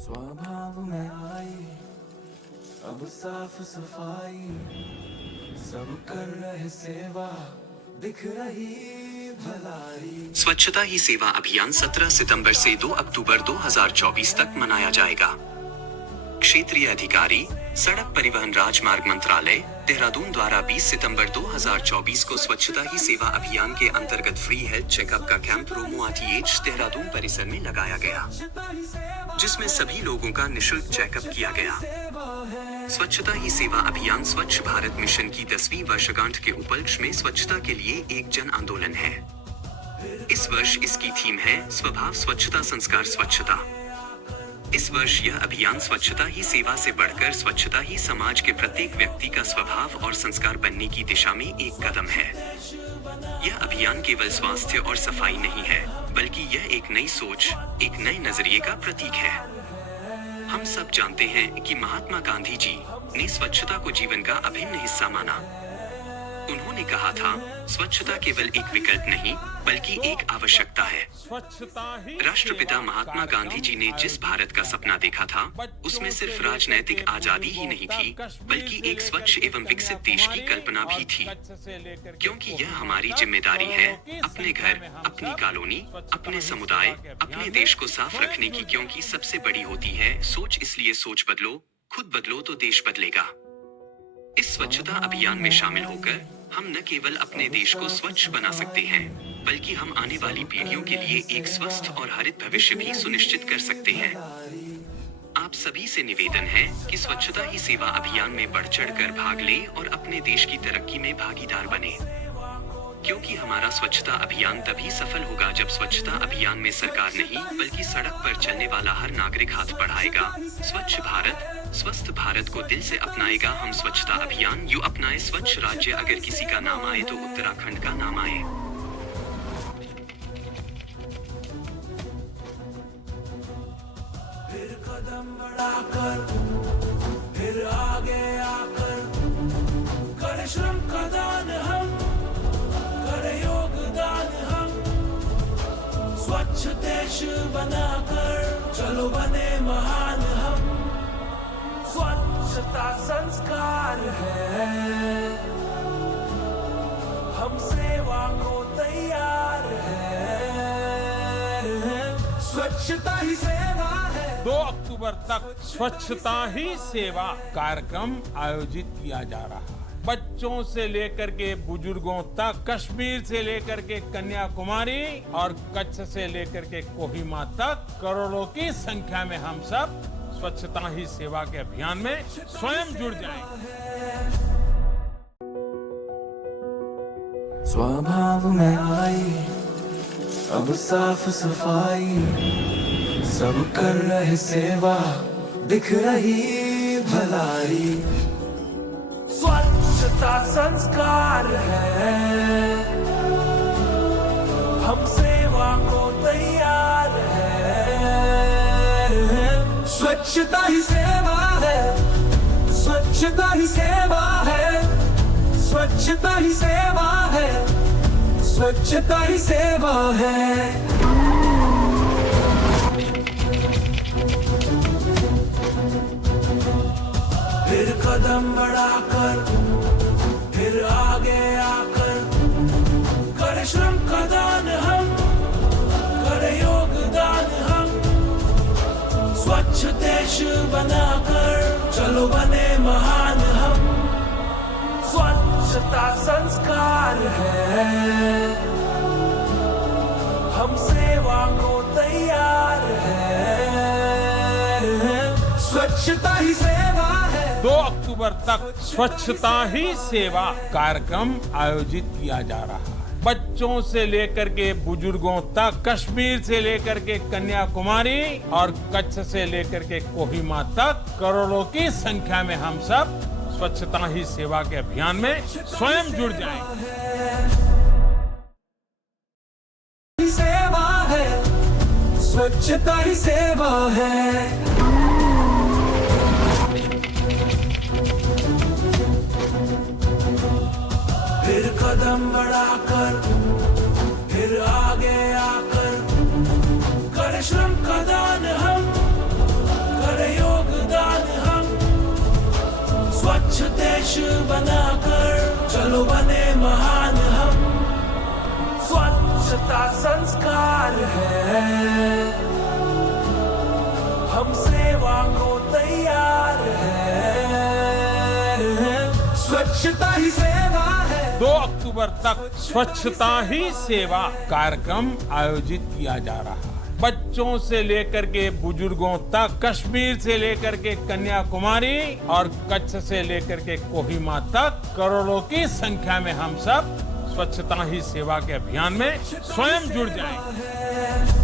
स्वभाव में आई अब साफ सफाई, सब कर रहे सेवा, दिख रही भलाई। स्वच्छता ही सेवा अभियान 17 सितंबर से 2 अक्टूबर 2024 तक मनाया जाएगा। क्षेत्रीय अधिकारी, सड़क परिवहन राजमार्ग मंत्रालय, देहरादून द्वारा 20 सितंबर 2024 को स्वच्छता ही सेवा अभियान के अंतर्गत फ्री हेल्थ चेकअप का कैंप रोमो आरटीएच देहरादून परिसर में लगाया गया, जिसमें सभी लोगों का निशुल्क चेकअप किया गया। स्वच्छता ही सेवा अभियान स्वच्छ भारत मिशन की 10वीं वर्षगांठ के उपलक्ष्य में स्वच्छता के लिए एक जन आंदोलन है। इस वर्ष इसकी थीम है स्वभाव स्वच्छता संस्कार स्वच्छता। इस वर्ष यह अभियान स्वच्छता ही सेवा से बढ़कर स्वच्छता ही समाज के प्रत्येक व्यक्ति का स्वभाव और संस्कार बनने की दिशा में एक कदम है। यह अभियान केवल स्वास्थ्य और सफाई नहीं है, बल्कि यह एक नई सोच, एक नए नजरिए का प्रतीक है। हम सब जानते हैं कि महात्मा गांधी जी ने स्वच्छता को जीवन का अभिन्न हिस्सा माना। उन्होंने कहा था, स्वच्छता केवल एक विकल्प नहीं, बल्कि एक आवश्यकता है। राष्ट्रपिता महात्मा गांधी जी ने जिस भारत का सपना देखा था, उसमें सिर्फ राजनैतिक आजादी ही नहीं थी, बल्कि एक स्वच्छ एवं विकसित देश की कल्पना भी थी। क्योंकि यह हमारी जिम्मेदारी है अपने घर, अपनी कॉलोनी, अपने समुदाय, अपने देश को साफ रखने की, क्योंकि सबसे बड़ी होती है सोच। इसलिए सोच बदलो, खुद बदलो तो देश बदलेगा। इस स्वच्छता अभियान में शामिल होकर हम न केवल अपने देश को स्वच्छ बना सकते हैं, बल्कि हम आने वाली पीढ़ियों के लिए एक स्वस्थ और हरित भविष्य भी सुनिश्चित कर सकते हैं। आप सभी से निवेदन है कि स्वच्छता ही सेवा अभियान में बढ़ चढ़कर भाग लें और अपने देश की तरक्की में भागीदार बने। क्योंकि हमारा स्वच्छता अभियान तभी सफल होगा जब स्वच्छता अभियान में सरकार नहीं, बल्कि सड़क पर चलने वाला हर नागरिक हाथ बढ़ाएगा। स्वच्छ भारत, स्वस्थ भारत को दिल से अपनाएगा। हम स्वच्छता अभियान यू अपनाए स्वच्छ राज्य। अगर किसी का नाम आए तो उत्तराखंड का नाम आए। फिर कदम बढ़ाकर, फिर आगे आकर, करे श्रम का दान हम, करे योगदान हम, स्वच्छ देश बनाकर चलो बने महान हम। स्वच्छता संस्कार है, हम सेवा को तैयार है, स्वच्छता ही सेवा है। 2 अक्टूबर तक स्वच्छता ही सेवा कार्यक्रम आयोजित किया जा रहा है। बच्चों से लेकर के बुजुर्गों तक, कश्मीर से लेकर के कन्याकुमारी और कच्छ से लेकर के कोहिमा तक करोड़ों की संख्या में हम सब स्वच्छता ही सेवा के अभियान में स्वयं जुड़ जाएंगे। स्वभाव में आई अब साफ सफाई, सब कर रहे सेवा, दिख रही भलाई। स्वच्छता संस्कार है, हम सेवा को तैयार है, स्वच्छता ही सेवा है, स्वच्छता ही सेवा है, स्वच्छता ही सेवा है, स्वच्छता ही सेवा है। फिर कदम बढ़ाकर, फिर आगे आकर, करे श्रम का दान हम, करे योगदान हम, स्वच्छ देश बनाकर चलो बने महान हम। स्वच्छता संस्कार है, हम सेवा को तैयार है, स्वच्छता ही सेवा है। 2 अक्टूबर तक स्वच्छता ही सेवा कार्यक्रम आयोजित किया जा रहा है। बच्चों से लेकर के बुजुर्गों तक, कश्मीर से लेकर के कन्याकुमारी और कच्छ से लेकर के कोहिमा तक करोड़ों की संख्या में हम सब स्वच्छता ही सेवा के अभियान में स्वयं जुड़ जाएंगे। सेवा है, स्वच्छता ही सेवा है। फिर कदम बढ़ाकर, फिर आगे आकर, करे श्रम का दान हम, देश बनाकर चलो बने महान हम। स्वच्छता संस्कार है, हम सेवा को तैयार है। स्वच्छता ही सेवा है। 2 अक्टूबर तक स्वच्छता ही सेवा कार्यक्रम आयोजित किया जा रहा है। बच्चों से लेकर के बुजुर्गों तक, कश्मीर से लेकर के कन्याकुमारी और कच्छ से लेकर के कोहिमा तक करोड़ों की संख्या में हम सब स्वच्छता ही सेवा के अभियान में स्वयं जुड़ जाएंगे।